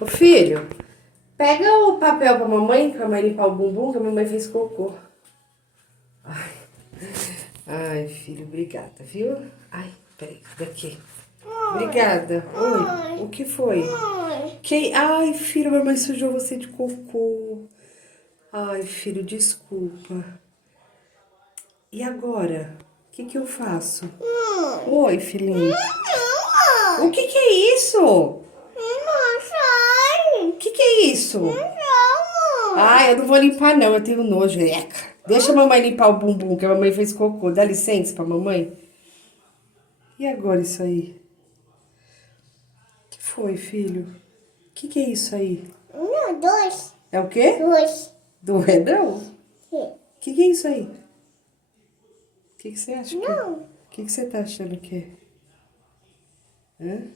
Ô filho, pega o papel pra mamãe limpar o bumbum, que a mamãe fez cocô. Ai, filho, obrigada, viu? Ai, peraí, daqui. Obrigada. Oi, o que foi? Ai, filho, a mamãe sujou você de cocô. Ai, filho, desculpa. E agora? O que eu faço? Oi, filhinho. O que é isso? O que é isso? Ai, eu não vou limpar não, eu tenho nojo, eca. Deixa a mamãe limpar o bumbum, que a mamãe fez cocô. Dá licença pra mamãe. E agora isso aí? O que foi, filho? O que é isso aí? Não, dois. É o quê? Dois. Doedão? Sim. O que é isso aí? O que você acha que é? Não. O que você tá achando que é? Hã?